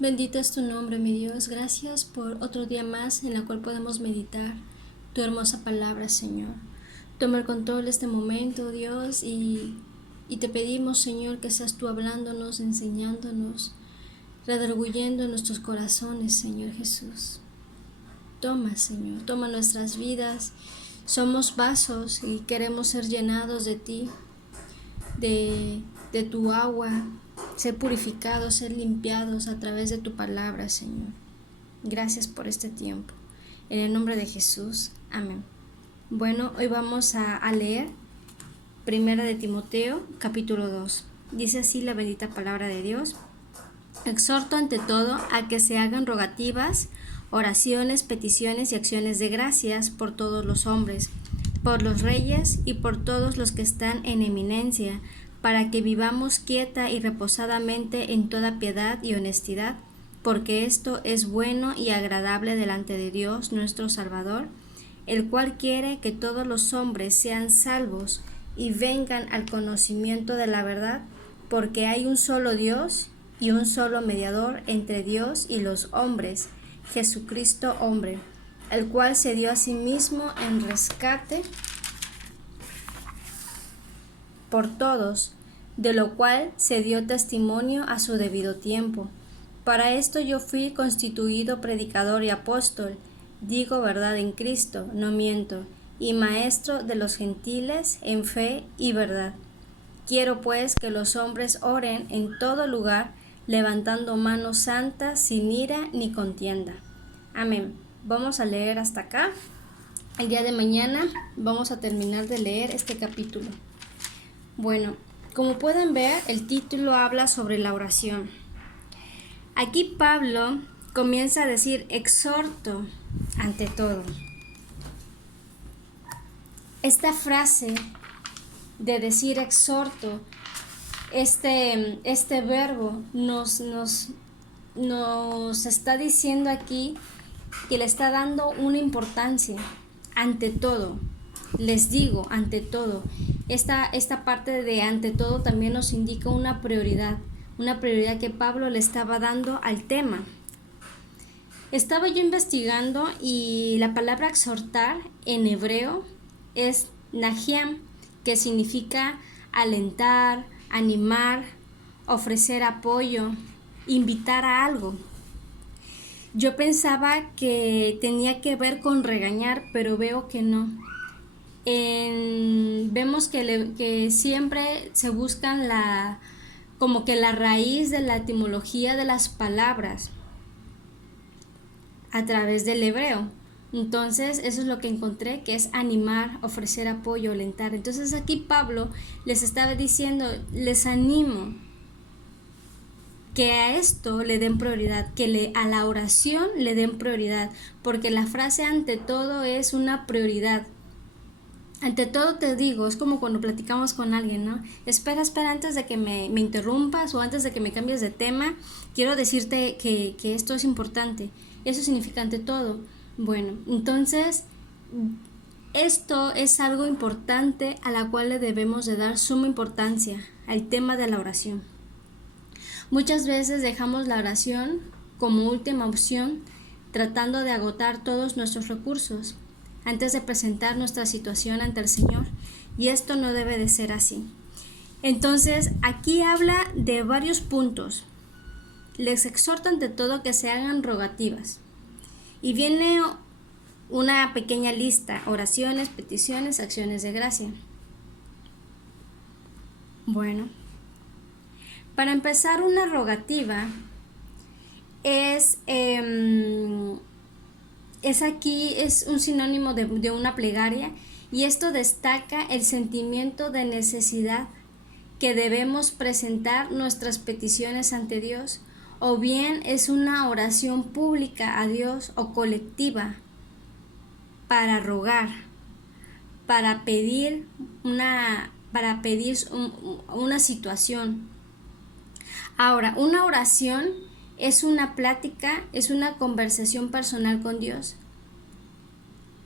Bendito es tu nombre, mi Dios. Gracias por otro día más en el cual podemos meditar tu hermosa palabra, Señor. Toma el control de este momento, Dios, y te pedimos, Señor, que seas tú hablándonos, enseñándonos, redarguyendo nuestros corazones, Señor Jesús. Toma, Señor, toma nuestras vidas. Somos vasos y queremos ser llenados de ti, de tu agua, ser purificados, ser limpiados a través de tu palabra, Señor. Gracias por este tiempo. En el nombre de Jesús. Amén. Bueno, hoy vamos a leer Primera de Timoteo, capítulo 2. Dice así la bendita palabra de Dios. Exhorto ante todo a que se hagan rogativas, oraciones, peticiones y acciones de gracias por todos los hombres, por los reyes y por todos los que están en eminencia, para que vivamos quieta y reposadamente en toda piedad y honestidad, porque esto es bueno y agradable delante de Dios nuestro Salvador, el cual quiere que todos los hombres sean salvos y vengan al conocimiento de la verdad, porque hay un solo Dios y un solo mediador entre Dios y los hombres, Jesucristo hombre, el cual se dio a sí mismo en rescate por todos, de lo cual se dio testimonio a su debido tiempo. Para esto yo fui constituido predicador y apóstol, digo verdad en Cristo, no miento, y maestro de los gentiles en fe y verdad. Quiero pues que los hombres oren en todo lugar, levantando manos santas, sin ira ni contienda. Amén. Vamos a leer hasta acá. El día de mañana vamos a terminar de leer este capítulo. Bueno, como pueden ver, el título habla sobre la oración. Aquí Pablo comienza a decir exhorto ante todo. Esta frase de decir exhorto, este verbo nos está diciendo aquí que le está dando una importancia ante todo. Les digo, ante todo. Esta parte de ante todo también nos indica una prioridad que Pablo le estaba dando al tema. Estaba yo investigando y la palabra exhortar en hebreo es nahiam, que significa alentar, animar, ofrecer apoyo, invitar a algo. Yo pensaba que tenía que ver con regañar, pero veo que no. Vemos que siempre se buscan como que la raíz de la etimología de las palabras a través del hebreo. Entonces eso es lo que encontré, que es animar, ofrecer apoyo, alentar. Entonces aquí Pablo les estaba diciendo, les animo que a esto le den prioridad, a la oración le den prioridad, porque la frase ante todo es una prioridad. Ante todo te digo, es como cuando platicamos con alguien, ¿no? Espera, antes de que me interrumpas o antes de que me cambies de tema, quiero decirte que esto es importante. Eso significa ante todo. Bueno, entonces, esto es algo importante a la cual le debemos de dar suma importancia, al tema de la oración. Muchas veces dejamos la oración como última opción, tratando de agotar todos nuestros recursos antes de presentar nuestra situación ante el Señor, y esto no debe de ser así. Entonces, aquí habla de varios puntos. Les exhorto ante todo que se hagan rogativas. Y viene una pequeña lista: oraciones, peticiones, acciones de gracia. Bueno, para empezar, una rogativa es un sinónimo de una plegaria, y esto destaca el sentimiento de necesidad que debemos presentar nuestras peticiones ante Dios, o bien es una oración pública a Dios o colectiva para rogar, para pedir una situación. Ahora, una oración es una plática, es una conversación personal con Dios.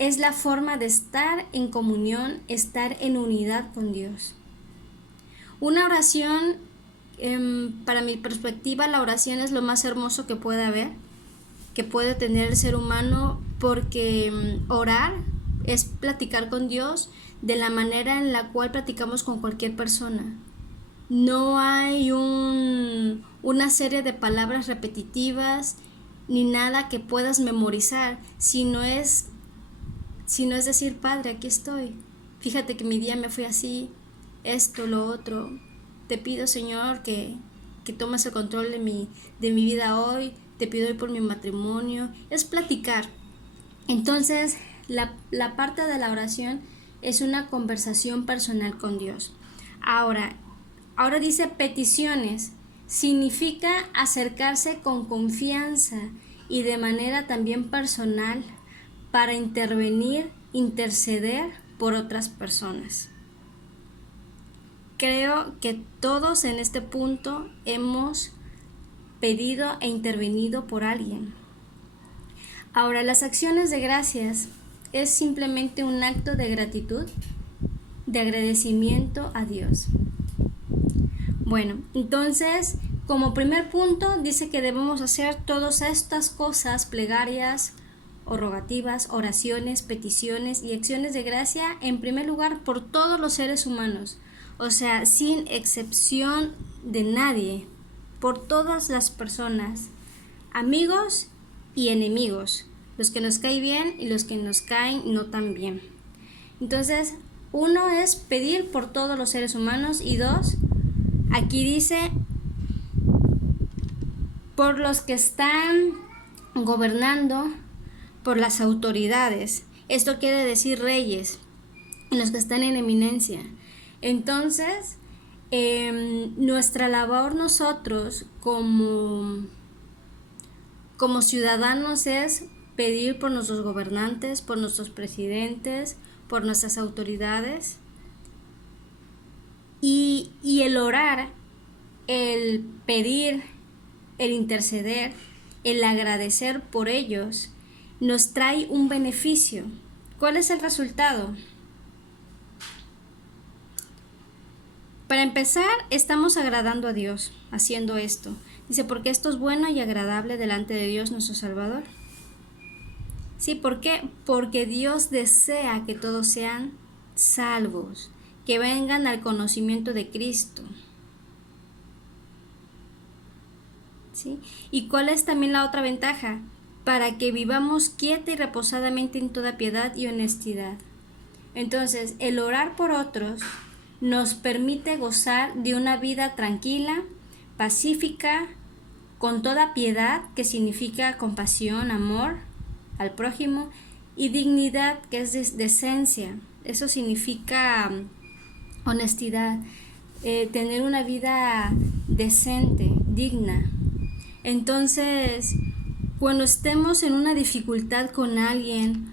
Es la forma de estar en comunión, estar en unidad con Dios. Una oración para mi perspectiva, la oración es lo más hermoso que puede haber, que puede tener el ser humano, porque orar es platicar con Dios de la manera en la cual platicamos con cualquier persona. No hay una serie de palabras repetitivas ni nada que puedas memorizar, sino es decir: Padre, aquí estoy, fíjate que mi día me fue así, esto, lo otro, te pido, Señor, que tomes el control de mi vida hoy, te pido hoy por mi matrimonio. Es platicar. Entonces, la parte de la oración es una conversación personal con Dios. Ahora dice peticiones. Significa acercarse con confianza y de manera también personal para interceder por otras personas. Creo que todos en este punto hemos pedido e intervenido por alguien. Ahora, las acciones de gracias es simplemente un acto de gratitud, de agradecimiento a Dios. Bueno, entonces, como primer punto, dice que debemos hacer todas estas cosas, plegarias o rogativas, oraciones, peticiones y acciones de gracia, en primer lugar, por todos los seres humanos. O sea, sin excepción de nadie, por todas las personas, amigos y enemigos, los que nos caen bien y los que nos caen no tan bien. Entonces, uno es pedir por todos los seres humanos, y dos, aquí dice por los que están gobernando, por las autoridades. Esto quiere decir reyes, los que están en eminencia. Entonces, nuestra labor nosotros como ciudadanos es pedir por nuestros gobernantes, por nuestros presidentes, por nuestras autoridades. Y el orar, el pedir, el interceder, el agradecer por ellos, nos trae un beneficio. ¿Cuál es el resultado? Para empezar, estamos agradando a Dios haciendo esto. Dice, porque esto es bueno y agradable delante de Dios nuestro Salvador. Sí, ¿por qué? Porque Dios desea que todos sean salvos, que vengan al conocimiento de Cristo. ¿Sí? ¿Y cuál es también la otra ventaja? Para que vivamos quieta y reposadamente en toda piedad y honestidad. Entonces, el orar por otros nos permite gozar de una vida tranquila, pacífica, con toda piedad, que significa compasión, amor al prójimo, y dignidad, que es decencia. Eso significa honestidad, tener una vida decente, digna. Entonces, cuando estemos en una dificultad con alguien,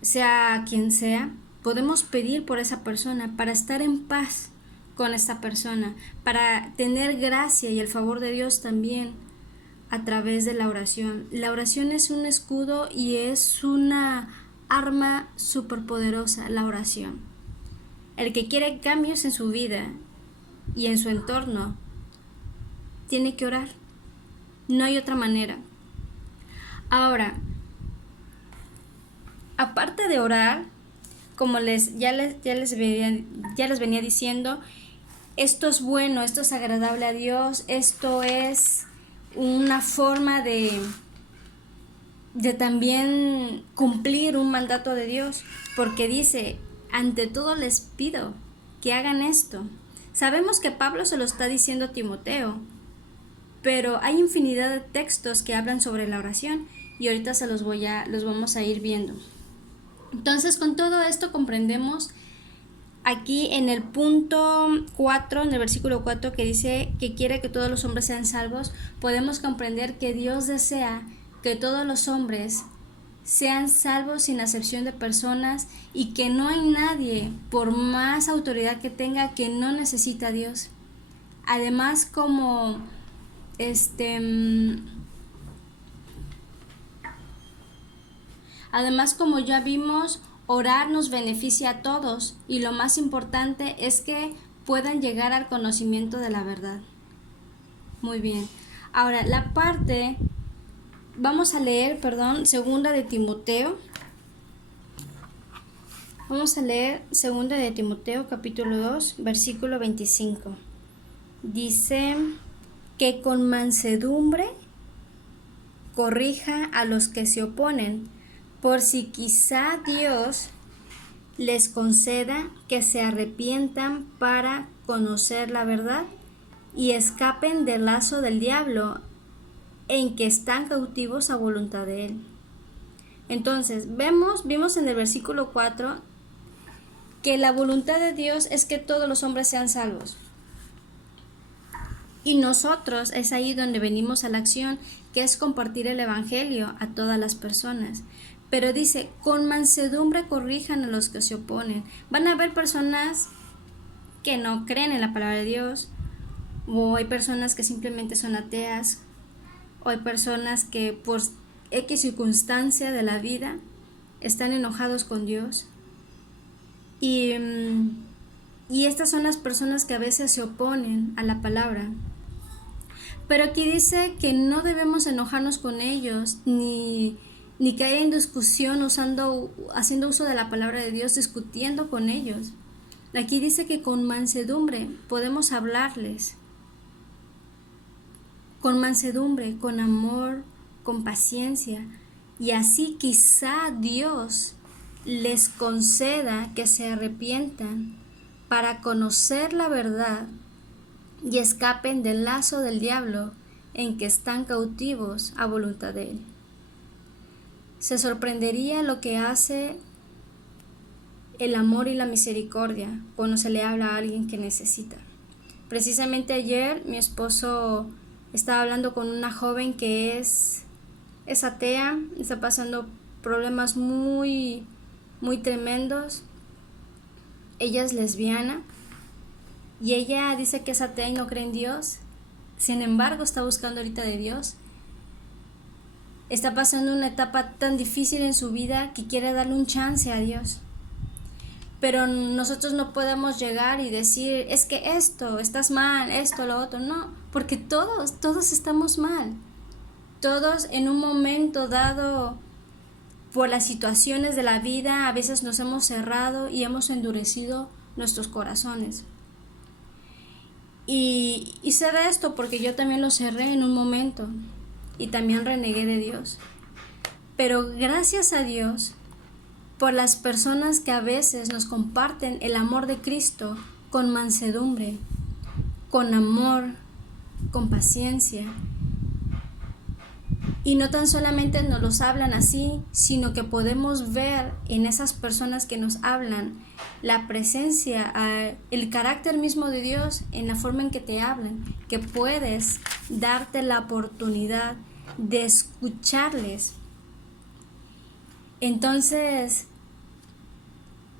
sea quien sea, podemos pedir por esa persona para estar en paz con esta persona, para tener gracia y el favor de Dios también a través de la oración. La oración es un escudo y es una arma superpoderosa, la oración. El que quiere cambios en su vida y en su entorno tiene que orar. No hay otra manera. Ahora, aparte de orar, como ya les venía diciendo, esto es bueno, esto es agradable a Dios, esto es una forma de también cumplir un mandato de Dios, porque dice, ante todo les pido que hagan esto. Sabemos que Pablo se lo está diciendo a Timoteo, pero hay infinidad de textos que hablan sobre la oración y ahorita los vamos a ir viendo. Entonces, con todo esto comprendemos aquí en el punto 4, en el versículo 4, que dice que quiere que todos los hombres sean salvos, podemos comprender que Dios desea que todos los hombres sean salvos sin acepción de personas, y que no hay nadie, por más autoridad que tenga, que no necesita a Dios. Además, como ya vimos, orar nos beneficia a todos, y lo más importante es que puedan llegar al conocimiento de la verdad. Muy bien. Ahora, vamos a leer, segunda de Timoteo. Vamos a leer segunda de Timoteo, capítulo 2, versículo 25. Dice que con mansedumbre corrija a los que se oponen, por si quizá Dios les conceda que se arrepientan para conocer la verdad y escapen del lazo del diablo en que están cautivos a voluntad de él. Entonces, vimos en el versículo 4 que la voluntad de Dios es que todos los hombres sean salvos. Y nosotros es ahí donde venimos a la acción, que es compartir el evangelio a todas las personas. Pero dice, con mansedumbre corrijan a los que se oponen. Van a haber personas que no creen en la palabra de Dios, o hay personas que simplemente son ateas, o hay personas que por X circunstancia de la vida están enojados con Dios. Y estas son las personas que a veces se oponen a la palabra. Pero aquí dice que no debemos enojarnos con ellos, ni caer en discusión haciendo uso de la palabra de Dios, discutiendo con ellos. Aquí dice que con mansedumbre podemos hablarles. Con mansedumbre, con amor, con paciencia. Y así quizá Dios les conceda que se arrepientan para conocer la verdad y escapen del lazo del diablo en que están cautivos a voluntad de él. Se sorprendería lo que hace el amor y la misericordia cuando se le habla a alguien que necesita. Precisamente ayer mi esposo estaba hablando con una joven que es atea, está pasando problemas muy, muy tremendos. Ella es lesbiana y ella dice que es atea y no cree en Dios. Sin embargo, está buscando ahorita de Dios. Está pasando una etapa tan difícil en su vida que quiere darle un chance a Dios. Pero nosotros no podemos llegar y decir, es que estás mal, esto, lo otro. No, porque todos estamos mal. Todos en un momento dado, por las situaciones de la vida, a veces nos hemos cerrado y hemos endurecido nuestros corazones. Y sé de esto porque yo también lo cerré en un momento y también renegué de Dios. Pero gracias a Dios por las personas que a veces nos comparten el amor de Cristo con mansedumbre, con amor, con paciencia. Y no tan solamente nos los hablan así, sino que podemos ver en esas personas que nos hablan la presencia, el carácter mismo de Dios en la forma en que te hablan, que puedes darte la oportunidad de escucharles. Entonces,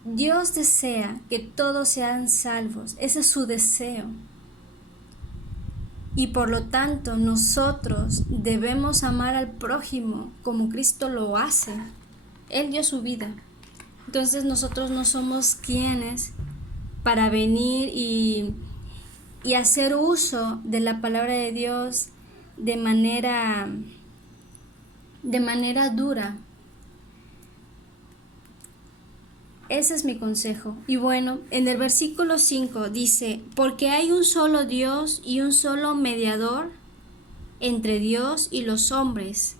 Dios desea que todos sean salvos, ese es su deseo. Y por lo tanto nosotros debemos amar al prójimo como Cristo lo hace. Él dio su vida. Entonces nosotros no somos quienes para venir y hacer uso de la palabra de Dios de manera dura. Ese es mi consejo. Y bueno, en el versículo 5 dice, porque hay un solo Dios y un solo mediador entre Dios y los hombres,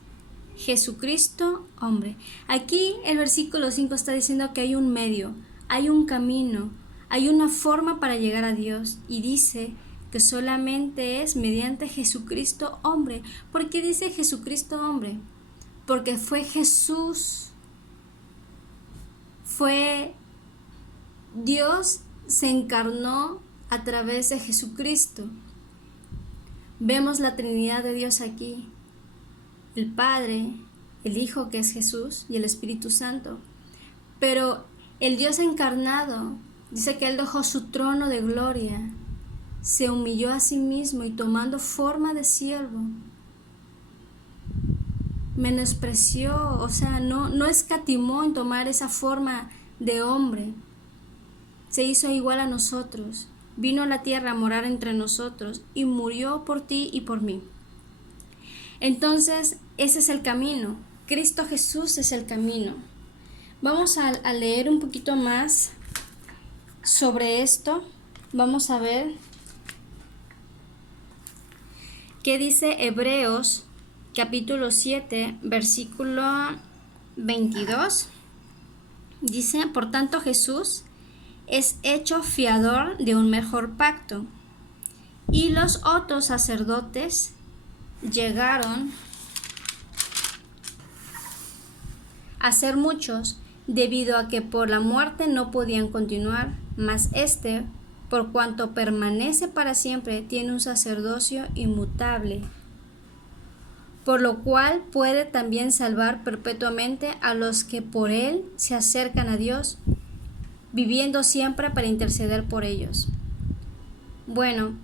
Jesucristo, hombre. Aquí el versículo 5 está diciendo que hay un medio, hay un camino, hay una forma para llegar a Dios. Y dice que solamente es mediante Jesucristo, hombre. ¿Por qué dice Jesucristo, hombre? Porque fue Jesús. Dios se encarnó a través de Jesucristo. Vemos la Trinidad de Dios aquí. El Padre, el Hijo que es Jesús y el Espíritu Santo. Pero el Dios encarnado dice que Él dejó su trono de gloria, se humilló a sí mismo y tomando forma de siervo, menospreció, no escatimó en tomar esa forma de hombre. Se hizo igual a nosotros vino a la tierra a morar entre nosotros y murió por ti y por mí. Entonces, ese es el camino. Cristo Jesús es el camino. Vamos a leer un poquito más sobre esto. Vamos a ver qué dice Hebreos capítulo 7, versículo 22. Dice: por tanto Jesús es hecho fiador de un mejor pacto, y los otros sacerdotes llegaron a ser muchos, debido a que por la muerte no podían continuar, mas este, por cuanto permanece para siempre, tiene un sacerdocio inmutable, por lo cual puede también salvar perpetuamente a los que por él se acercan a Dios, viviendo siempre para interceder por ellos. Bueno,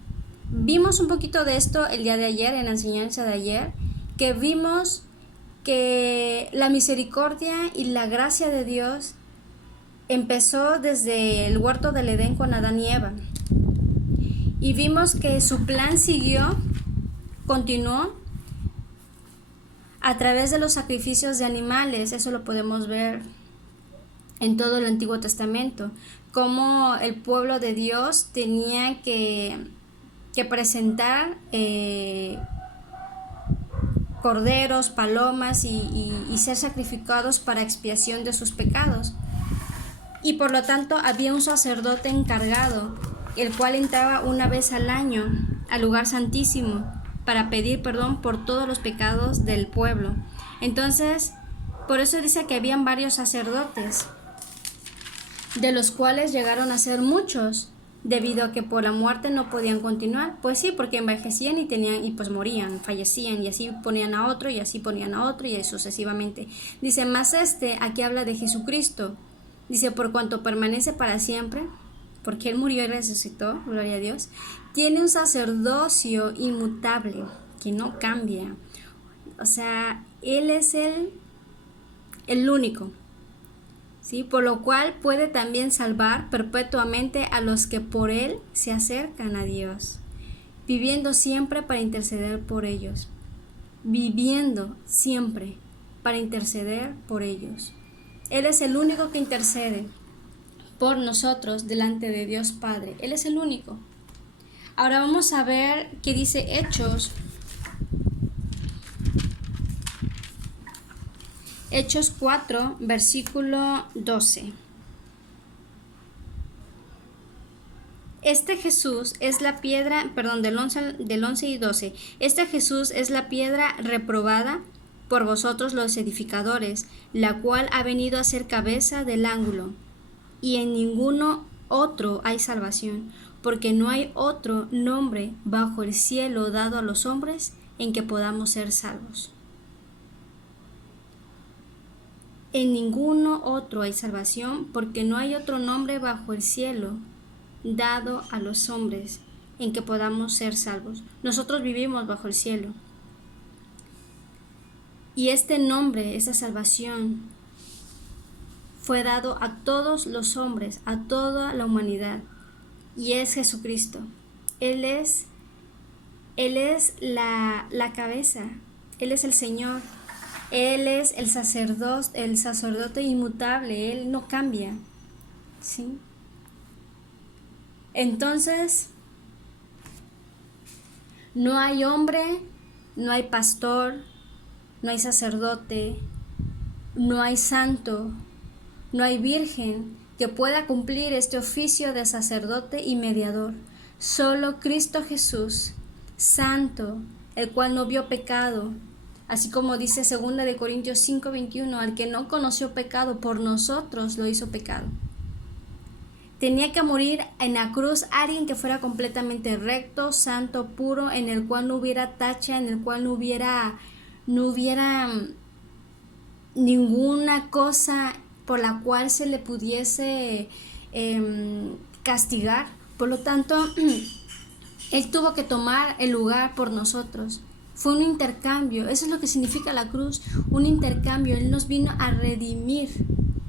vimos un poquito de esto el día de ayer, en la enseñanza de ayer, que vimos que la misericordia y la gracia de Dios empezó desde el huerto del Edén con Adán y Eva. Y vimos que su plan continuó a través de los sacrificios de animales. Eso lo podemos ver en todo el Antiguo Testamento, cómo el pueblo de Dios tenía que presentar corderos, palomas y ser sacrificados para expiación de sus pecados. Y por lo tanto había un sacerdote encargado, el cual entraba una vez al año al lugar santísimo para pedir perdón por todos los pecados del pueblo. Entonces, por eso dice que habían varios sacerdotes, de los cuales llegaron a ser muchos, debido a que por la muerte no podían continuar. Pues sí, porque envejecían y pues morían, fallecían, y así ponían a otro, y así ponían a otro, y así sucesivamente. Dice: mas aquí habla de Jesucristo. Dice: por cuanto permanece para siempre, porque él murió y resucitó, gloria a Dios, tiene un sacerdocio inmutable, que no cambia. O sea, él es el único, ¿sí? Por lo cual puede también salvar perpetuamente a los que por él se acercan a Dios, viviendo siempre para interceder por ellos. Viviendo siempre para interceder por ellos. Él es el único que intercede por nosotros delante de Dios Padre. Él es el único. Ahora vamos a ver qué dice Hechos 4, versículo 12. Este Jesús es la piedra, del 11 y 12. Este Jesús es la piedra reprobada por vosotros los edificadores, la cual ha venido a ser cabeza del ángulo, y en ninguno otro hay salvación, porque no hay otro nombre bajo el cielo dado a los hombres en que podamos ser salvos. En ninguno otro hay salvación, porque no hay otro nombre bajo el cielo dado a los hombres en que podamos ser salvos. Nosotros vivimos bajo el cielo. Y este nombre, esa salvación, fue dado a todos los hombres, a toda la humanidad. Y es Jesucristo. Él es la cabeza. Él es el Señor. Él es el sacerdote inmutable. Él no cambia, ¿sí? Entonces, no hay hombre, no hay pastor, no hay sacerdote, no hay santo, no hay virgen que pueda cumplir este oficio de sacerdote y mediador. Solo Cristo Jesús, santo, el cual no vio pecado. Así como dice 2 de Corintios 5:21, al que no conoció pecado, por nosotros lo hizo pecado. Tenía que morir en la cruz alguien que fuera completamente recto, santo, puro, en el cual no hubiera tacha, en el cual no hubiera ninguna cosa por la cual se le pudiese castigar. Por lo tanto, Él tuvo que tomar el lugar por nosotros. Fue un intercambio. Eso es lo que significa la cruz, un intercambio. Él nos vino a redimir.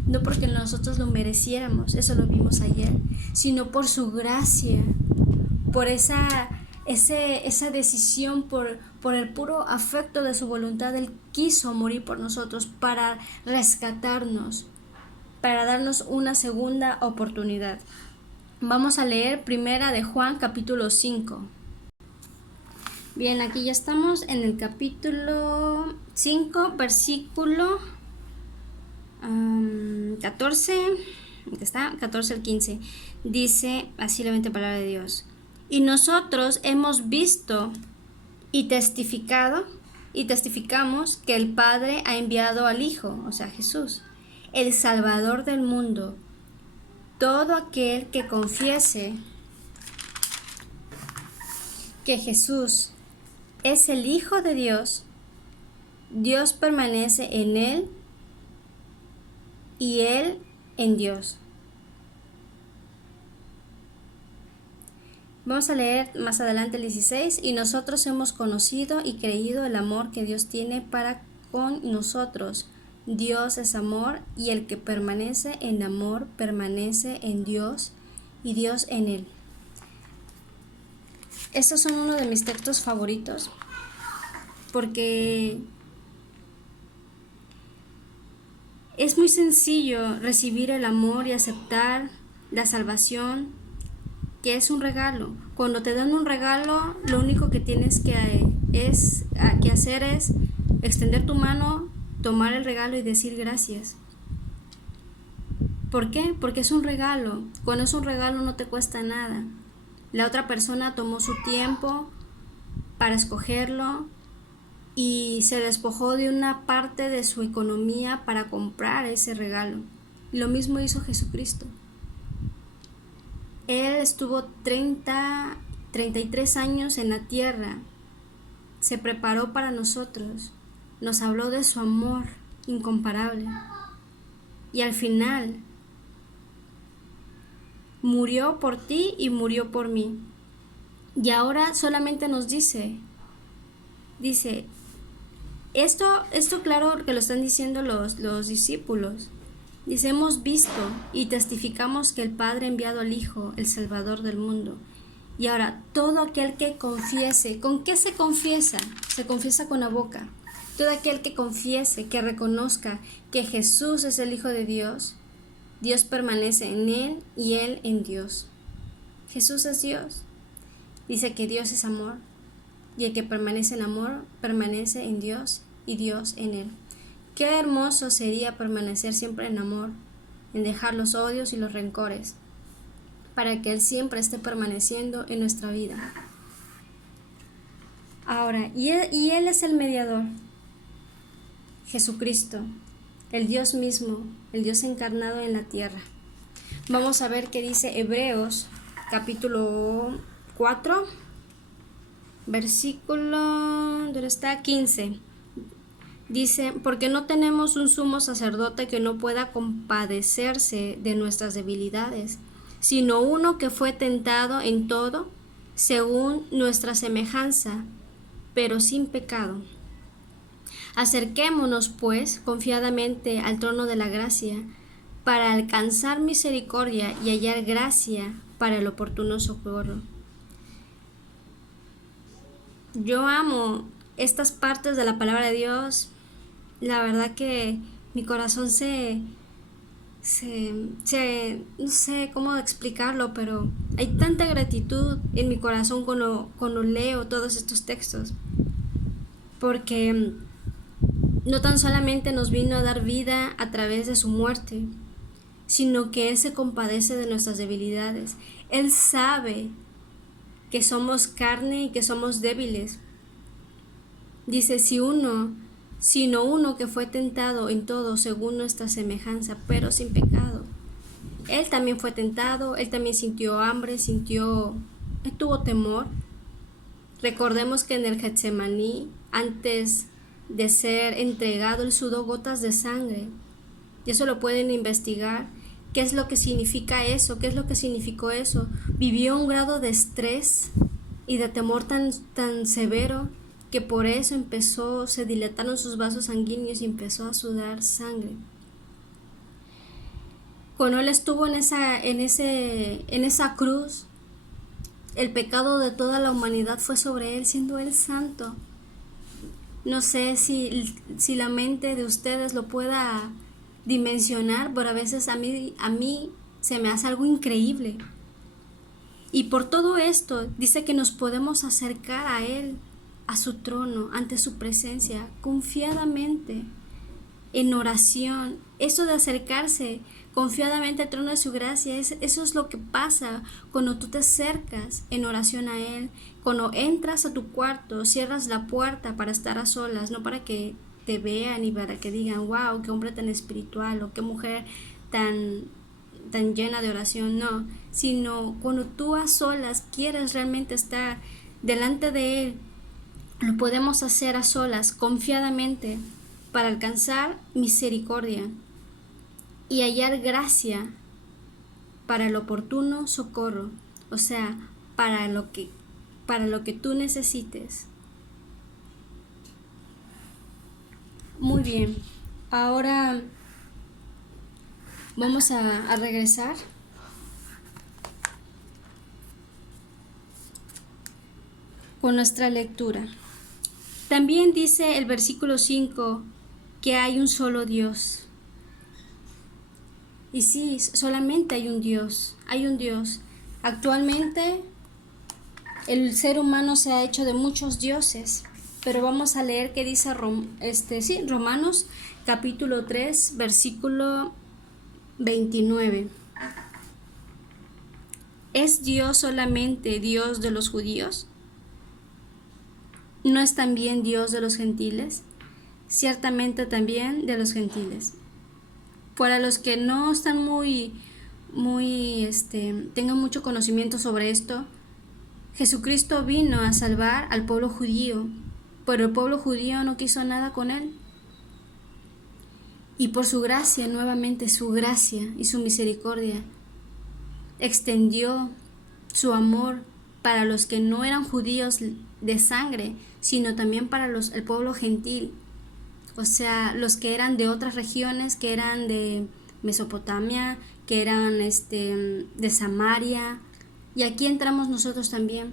no porque nosotros lo mereciéramos, eso lo vimos ayer, sino por su gracia, por esa decisión, por el puro afecto de su voluntad. Él quiso morir por nosotros para rescatarnos, para darnos una segunda oportunidad. Vamos a leer primera de Juan capítulo 5. Bien, aquí ya estamos en el capítulo 5, versículo 14, aquí está, 14 al 15. Dice así la bendita palabra de Dios: y nosotros hemos visto y testificamos que el Padre ha enviado al Hijo, o sea, Jesús, el Salvador del mundo. Todo aquel que confiese que Jesús es el Hijo de Dios, Dios permanece en él y él en Dios. Vamos a leer más adelante el 16. Y nosotros hemos conocido y creído el amor que Dios tiene para con nosotros. Dios es amor, y el que permanece en amor permanece en Dios y Dios en él. Estos son uno de mis textos favoritos, porque es muy sencillo recibir el amor y aceptar la salvación, que es un regalo. Cuando te dan un regalo, lo único que tienes que hacer es extender tu mano, tomar el regalo y decir gracias. ¿Por qué? Porque es un regalo. Cuando es un regalo no te cuesta nada. La otra persona tomó su tiempo para escogerlo y se despojó de una parte de su economía para comprar ese regalo. Lo mismo hizo Jesucristo. Él estuvo 33 años en la tierra, se preparó para nosotros, nos habló de su amor incomparable, y al final murió por ti y murió por mí. Y ahora solamente nos dice esto claro que lo están diciendo los discípulos. Dice: hemos visto y testificamos que el Padre ha enviado al Hijo, el Salvador del mundo. Y ahora, todo aquel que confiese. ¿Con qué se confiesa? Se confiesa con la boca. Todo aquel que confiese, que reconozca que Jesús es el Hijo de Dios, Dios permanece en él y él en Dios. Jesús es Dios. Dice que Dios es amor, y el que permanece en amor permanece en Dios y Dios en él. Qué hermoso sería permanecer siempre en amor, en dejar los odios y los rencores, para que Él siempre esté permaneciendo en nuestra vida. Ahora, y Él es el mediador, Jesucristo, el Dios mismo, el Dios encarnado en la tierra. Vamos a ver qué dice Hebreos capítulo 4, versículo, ¿dónde está? 15. Dice: porque no tenemos un sumo sacerdote que no pueda compadecerse de nuestras debilidades, sino uno que fue tentado en todo, según nuestra semejanza, pero sin pecado. Acerquémonos, pues, confiadamente al trono de la gracia, para alcanzar misericordia y hallar gracia para el oportuno socorro. Yo amo estas partes de la palabra de Dios. La verdad que mi corazón no sé cómo explicarlo, pero hay tanta gratitud en mi corazón cuando leo todos estos textos, porque no tan solamente nos vino a dar vida a través de su muerte, sino que Él se compadece de nuestras debilidades. Él sabe que somos carne y que somos débiles. Dice: sino uno que fue tentado en todo según nuestra semejanza, pero sin pecado. Él también fue tentado, Él también sintió hambre, Él tuvo temor. Recordemos que en el Getsemaní, antes de ser entregado, Él sudó gotas de sangre. Y eso lo pueden investigar. ¿Qué es lo que significa eso? ¿Qué es lo que significó eso? Vivió un grado de estrés y de temor tan severo, que por eso se dilataron sus vasos sanguíneos y empezó a sudar sangre. Cuando Él estuvo en esa cruz, el pecado de toda la humanidad fue sobre Él, siendo Él santo. No sé si la mente de ustedes lo pueda dimensionar, pero a veces a mí se me hace algo increíble. Y por todo esto dice que nos podemos acercar a Él, a su trono, ante su presencia, confiadamente, en oración. Eso de acercarse confiadamente al trono de su gracia, eso es lo que pasa cuando tú te acercas en oración a Él. Cuando entras a tu cuarto, cierras la puerta para estar a solas, no para que te vean y para que digan, wow, qué hombre tan espiritual o qué mujer tan llena de oración, no, sino cuando tú a solas quieres realmente estar delante de Él, lo podemos hacer a solas, confiadamente, para alcanzar misericordia y hallar gracia para el oportuno socorro, o sea, para lo que tú necesites. Muy bien, ahora vamos a regresar con nuestra lectura. También dice el versículo 5 que hay un solo Dios. Y sí, solamente hay un Dios, Actualmente el ser humano se ha hecho de muchos dioses, pero vamos a leer qué dice Romanos capítulo 3, versículo 29. ¿Es Dios solamente Dios de los judíos? ¿No es también Dios de los gentiles? Ciertamente también de los gentiles. Para los que no están tengan mucho conocimiento sobre esto, Jesucristo vino a salvar al pueblo judío, pero el pueblo judío no quiso nada con Él. Y por su gracia, nuevamente su gracia y su misericordia, extendió su amor para los que no eran judíos de sangre, sino también para el pueblo gentil, o sea, los que eran de otras regiones, que eran de Mesopotamia, que eran de Samaria, y aquí entramos nosotros también.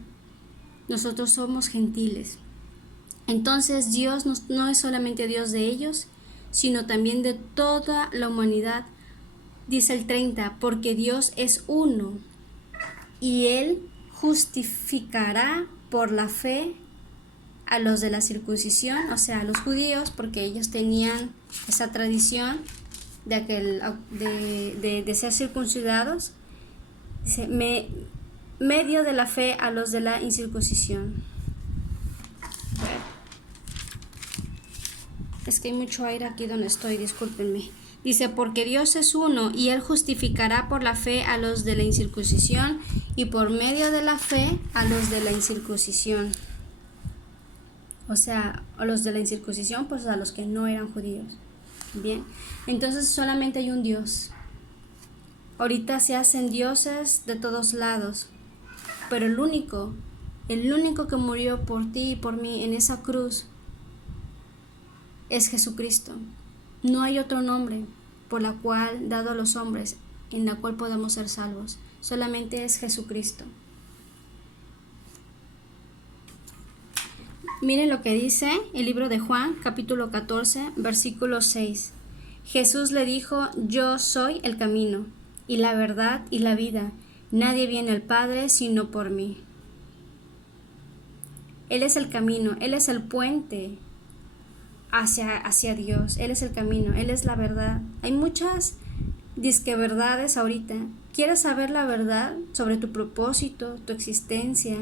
Nosotros somos gentiles. Entonces Dios no es solamente Dios de ellos, sino también de toda la humanidad. Dice el 30, porque Dios es uno, y Él justificará por la fe a los de la circuncisión, o sea, a los judíos, porque ellos tenían esa tradición de ser circuncidados. Dice, medio de la fe a los de la incircuncisión. Es que hay mucho aire aquí donde estoy, discúlpenme. Dice, porque Dios es uno, y Él justificará por la fe a los de la incircuncisión, y por medio de la fe a los de la incircuncisión. O sea, a los de la incircuncisión, pues a los que no eran judíos. Bien, entonces solamente hay un Dios. Ahorita se hacen dioses de todos lados, pero el único que murió por ti y por mí en esa cruz es Jesucristo. No hay otro nombre por la cual, dado a los hombres, en la cual podamos ser salvos. Solamente es Jesucristo. Miren lo que dice el libro de Juan, capítulo 14, versículo 6. Jesús le dijo, yo soy el camino, y la verdad y la vida. Nadie viene al Padre sino por mí. Él es el camino, Él es el puente hacia Dios. Él es el camino, Él es la verdad. Hay muchas disque verdades ahorita. ¿Quieres saber la verdad sobre tu propósito, tu existencia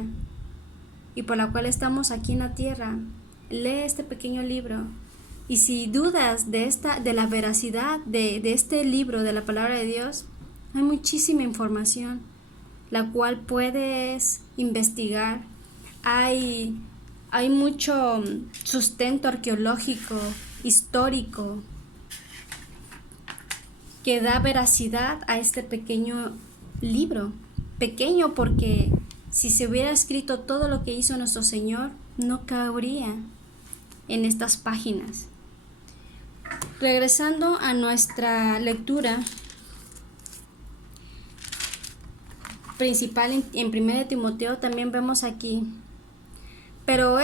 y por la cual estamos aquí en la tierra? Lee este pequeño libro. Y si dudas de la veracidad de este libro, de la palabra de Dios, hay muchísima información la cual puedes investigar. Hay mucho sustento arqueológico, histórico, que da veracidad a este pequeño libro. Pequeño porque si se hubiera escrito todo lo que hizo nuestro Señor, no cabría en estas páginas. Regresando a nuestra lectura, principal en 1 Timoteo también vemos aquí. Pero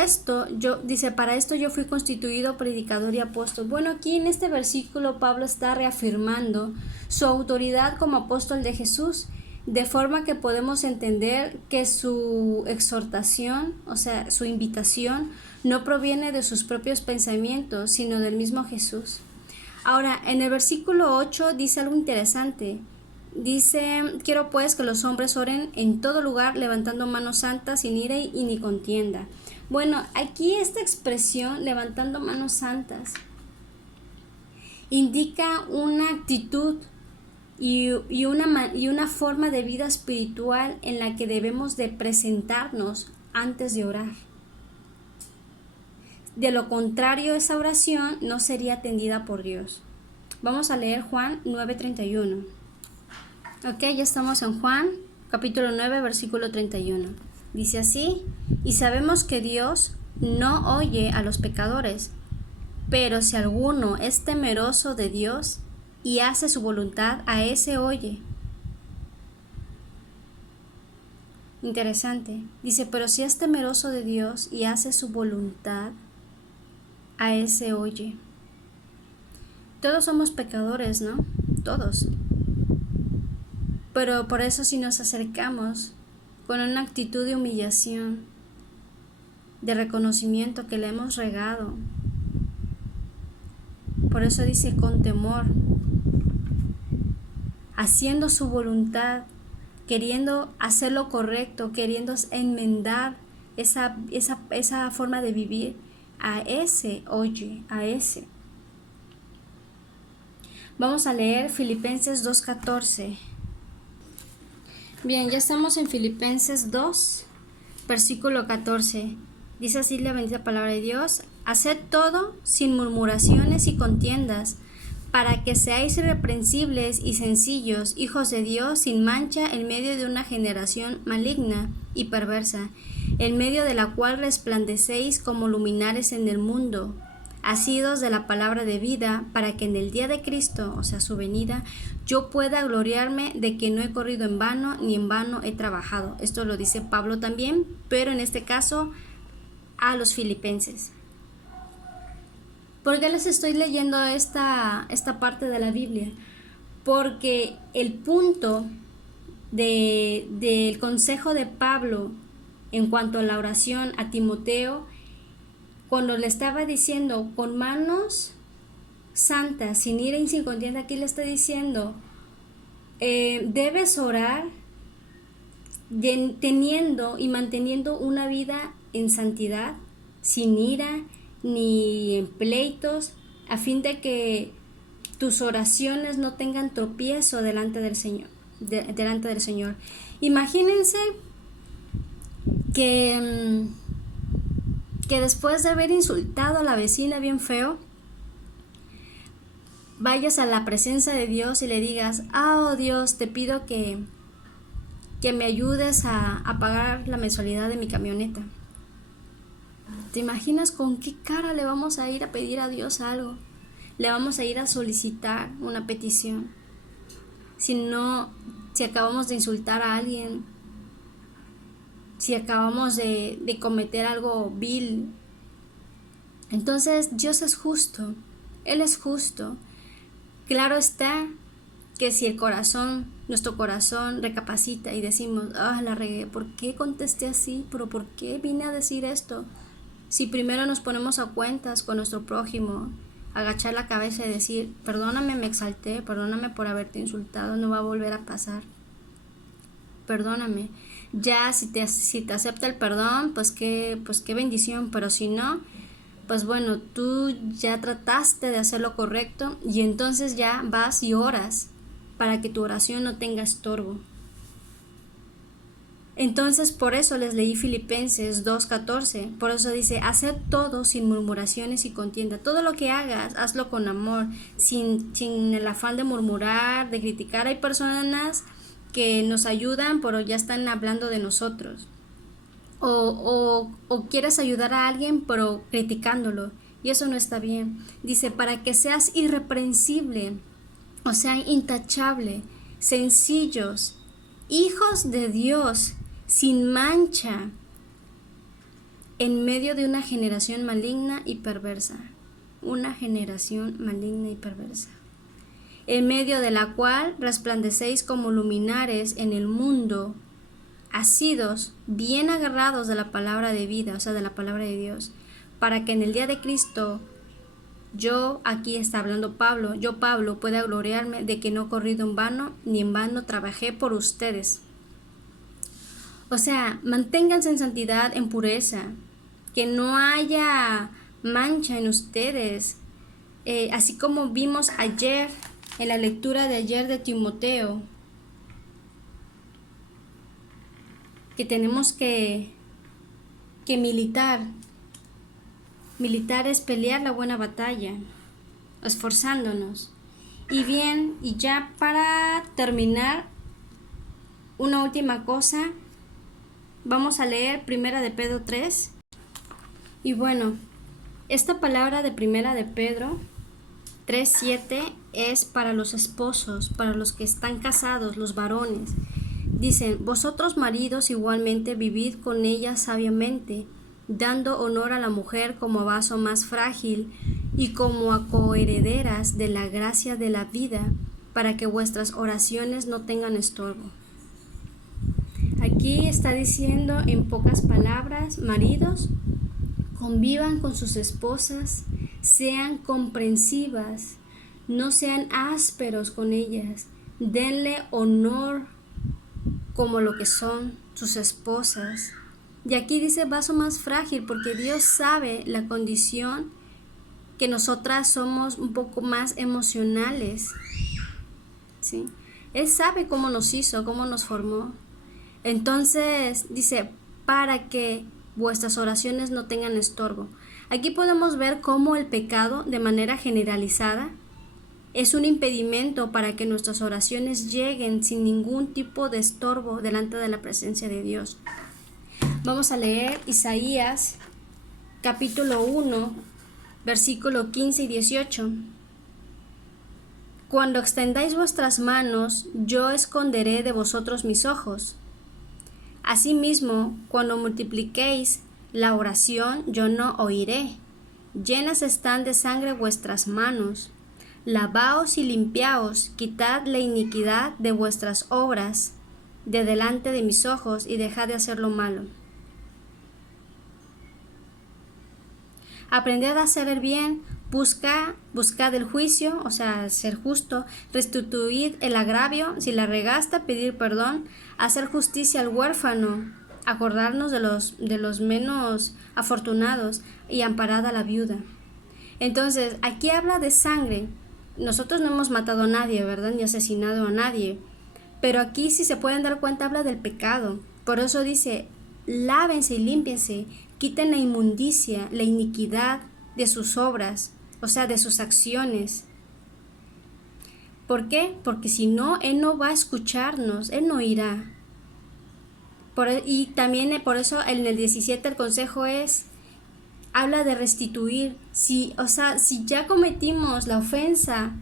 dice, para esto yo fui constituido predicador y apóstol. Bueno, aquí en este versículo Pablo está reafirmando su autoridad como apóstol de Jesús, de forma que podemos entender que su exhortación, o sea, su invitación, no proviene de sus propios pensamientos, sino del mismo Jesús. Ahora, en el versículo 8 dice algo interesante. Dice, quiero pues que los hombres oren en todo lugar, levantando manos santas, sin ira y ni contienda. Bueno, aquí esta expresión, levantando manos santas, indica una actitud y una forma de vida espiritual en la que debemos de presentarnos antes de orar. De lo contrario, esa oración no sería atendida por Dios. Vamos a leer Juan 9:31. Ok, ya estamos en Juan, capítulo 9, versículo 31. Dice así, y sabemos que Dios no oye a los pecadores, pero si alguno es temeroso de Dios y hace su voluntad, a ese oye. Interesante. Dice, pero si es temeroso de Dios y hace su voluntad, a ese oye. Todos somos pecadores, ¿no? Todos. Pero por eso si nos acercamos con una actitud de humillación, de reconocimiento que le hemos regado, por eso dice con temor, haciendo su voluntad, queriendo hacer lo correcto, queriendo enmendar esa forma de vivir, a ese oye, a ese. Vamos a leer Filipenses 2:14. Bien, ya estamos en Filipenses 2, versículo 14. Dice así la bendita palabra de Dios: haced todo sin murmuraciones y contiendas, para que seáis irreprensibles y sencillos, hijos de Dios, sin mancha, en medio de una generación maligna y perversa, en medio de la cual resplandecéis como luminares en el mundo, asidos de la palabra de vida, para que en el día de Cristo, o sea, su venida, yo pueda gloriarme de que no he corrido en vano, ni en vano he trabajado. Esto lo dice Pablo también, pero en este caso a los filipenses. ¿Por qué les estoy leyendo esta parte de la Biblia? Porque el punto del consejo de Pablo en cuanto a la oración a Timoteo, cuando le estaba diciendo con manos santas, sin ira y sin contienda, aquí le está diciendo, debes orar teniendo y manteniendo una vida en santidad, sin ira ni en pleitos, a fin de que tus oraciones no tengan tropiezo delante del Señor. Imagínense que después de haber insultado a la vecina bien feo, vayas a la presencia de Dios y le digas, oh Dios, te pido que me ayudes a pagar la mensualidad de mi camioneta. ¿Te imaginas con qué cara le vamos a ir a pedir a Dios algo? Le vamos a ir a solicitar una petición. Si acabamos de insultar a alguien, si acabamos de cometer algo vil. Entonces Dios es justo, Él es justo. Claro está que si nuestro corazón recapacita y decimos, la regué, ¿por qué contesté así? ¿Pero por qué vine a decir esto? Si primero nos ponemos a cuentas con nuestro prójimo, agachar la cabeza y decir, perdóname, me exalté, perdóname por haberte insultado, no va a volver a pasar. Perdóname. Ya si te acepta el perdón, pues qué bendición, pero si no, pues bueno, tú ya trataste de hacer lo correcto y entonces ya vas y oras para que tu oración no tenga estorbo. Entonces por eso les leí Filipenses 2:14, por eso dice, haced todo sin murmuraciones y contienda. Todo lo que hagas, hazlo con amor, sin el afán de murmurar, de criticar. Hay personas que nos ayudan, pero ya están hablando de nosotros. O quieres ayudar a alguien, pero criticándolo. Y eso no está bien. Dice, para que seas irreprensible, o sea, intachable, sencillos, hijos de Dios, sin mancha, en medio de una generación maligna y perversa. Una generación maligna y perversa, en medio de la cual resplandecéis como luminares en el mundo, asidos, bien agarrados de la palabra de vida, o sea, de la palabra de Dios, para que en el día de Cristo, aquí está hablando Pablo, yo Pablo pueda gloriarme de que no he corrido en vano, ni en vano trabajé por ustedes. O sea, manténganse en santidad, en pureza, que no haya mancha en ustedes, así como vimos ayer, en la lectura de ayer de Timoteo, que tenemos que militar. Militar es pelear la buena batalla, esforzándonos. Y bien, y ya para terminar, una última cosa, vamos a leer Primera de Pedro 3. Y bueno, esta palabra de Primera de Pedro 3:7 es para los esposos, para los que están casados, los varones. Dicen, vosotros maridos igualmente vivid con ella sabiamente, dando honor a la mujer como vaso más frágil y como a coherederas de la gracia de la vida, para que vuestras oraciones no tengan estorbo. Aquí está diciendo en pocas palabras, maridos, convivan con sus esposas, sean comprensivas, no sean ásperos con ellas, denle honor como lo que son sus esposas. Y aquí dice vaso más frágil, porque Dios sabe la condición que nosotras somos un poco más emocionales, ¿sí? Él sabe cómo nos hizo, cómo nos formó. Entonces dice, para que vuestras oraciones no tengan estorbo. Aquí podemos ver cómo el pecado, de manera generalizada, es un impedimento para que nuestras oraciones lleguen sin ningún tipo de estorbo delante de la presencia de Dios. Vamos a leer Isaías capítulo 1, versículo 15 y 18. Cuando extendáis vuestras manos, yo esconderé de vosotros mis ojos. Asimismo, cuando multipliquéis la oración, yo no oiré. Llenas están de sangre vuestras manos. Lavaos y limpiaos, quitad la iniquidad de vuestras obras de delante de mis ojos y dejad de hacer lo malo. Aprended a hacer el bien, buscad el juicio, o sea, ser justo, restituid el agravio, si la regaste, pedir perdón, hacer justicia al huérfano, acordarnos de los menos afortunados y amparad a la viuda. Entonces, aquí habla de sangre. Nosotros no hemos matado a nadie, ¿verdad? Ni asesinado a nadie. Pero aquí, si se pueden dar cuenta, habla del pecado. Por eso dice, lávense y límpiense, quiten la inmundicia, la iniquidad de sus obras, o sea, de sus acciones. ¿Por qué? Porque si no, Él no va a escucharnos, Él no irá. Y también por eso en el 17 el consejo habla de restituir. Si ya cometimos la ofensa,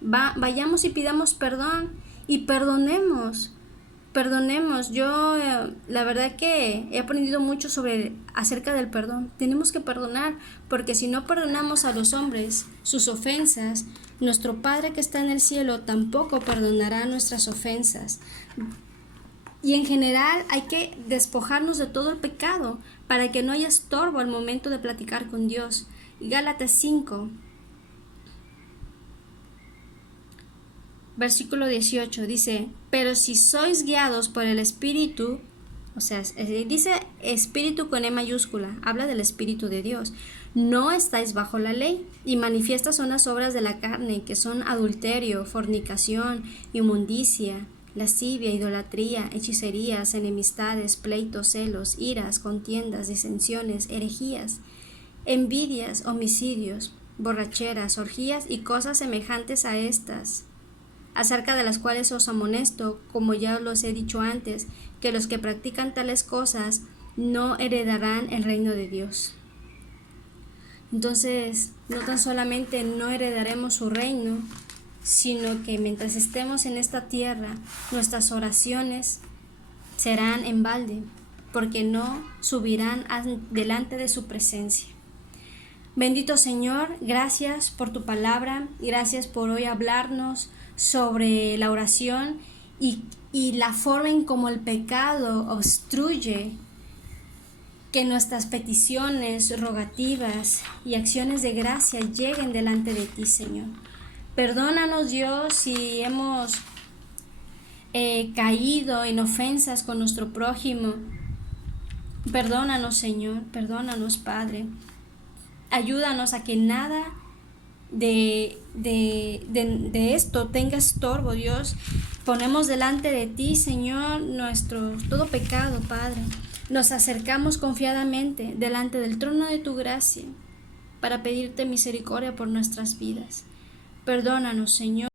vayamos y pidamos perdón y perdonemos. Yo la verdad que he aprendido mucho acerca del perdón. Tenemos que perdonar, porque si no perdonamos a los hombres sus ofensas, nuestro Padre que está en el cielo tampoco perdonará nuestras ofensas. Y en general hay que despojarnos de todo el pecado para que no haya estorbo al momento de platicar con Dios. Gálatas 5, versículo 18 dice, pero si sois guiados por el Espíritu, o sea, dice Espíritu con E mayúscula, habla del Espíritu de Dios, no estáis bajo la ley, y manifiestas son las obras de la carne, que son adulterio, fornicación, inmundicia, lascivia, idolatría, hechicerías, enemistades, pleitos, celos, iras, contiendas, disensiones, herejías, envidias, homicidios, borracheras, orgías y cosas semejantes a estas, acerca de las cuales os amonesto, como ya os los he dicho antes, que los que practican tales cosas no heredarán el reino de Dios. Entonces, no tan solamente no heredaremos su reino, sino que mientras estemos en esta tierra, nuestras oraciones serán en balde, porque no subirán delante de su presencia. Bendito Señor, gracias por tu palabra, gracias por hoy hablarnos sobre la oración y la forma en cómo el pecado obstruye que nuestras peticiones, rogativas y acciones de gracia lleguen delante de ti, Señor. Perdónanos, Dios, si hemos caído en ofensas con nuestro prójimo. Perdónanos, Señor, perdónanos, Padre. Ayúdanos a que nada de esto tenga estorbo, Dios. Ponemos delante de ti, Señor, nuestro todo pecado, Padre. Nos acercamos confiadamente delante del trono de tu gracia para pedirte misericordia por nuestras vidas. Perdónanos, Señor.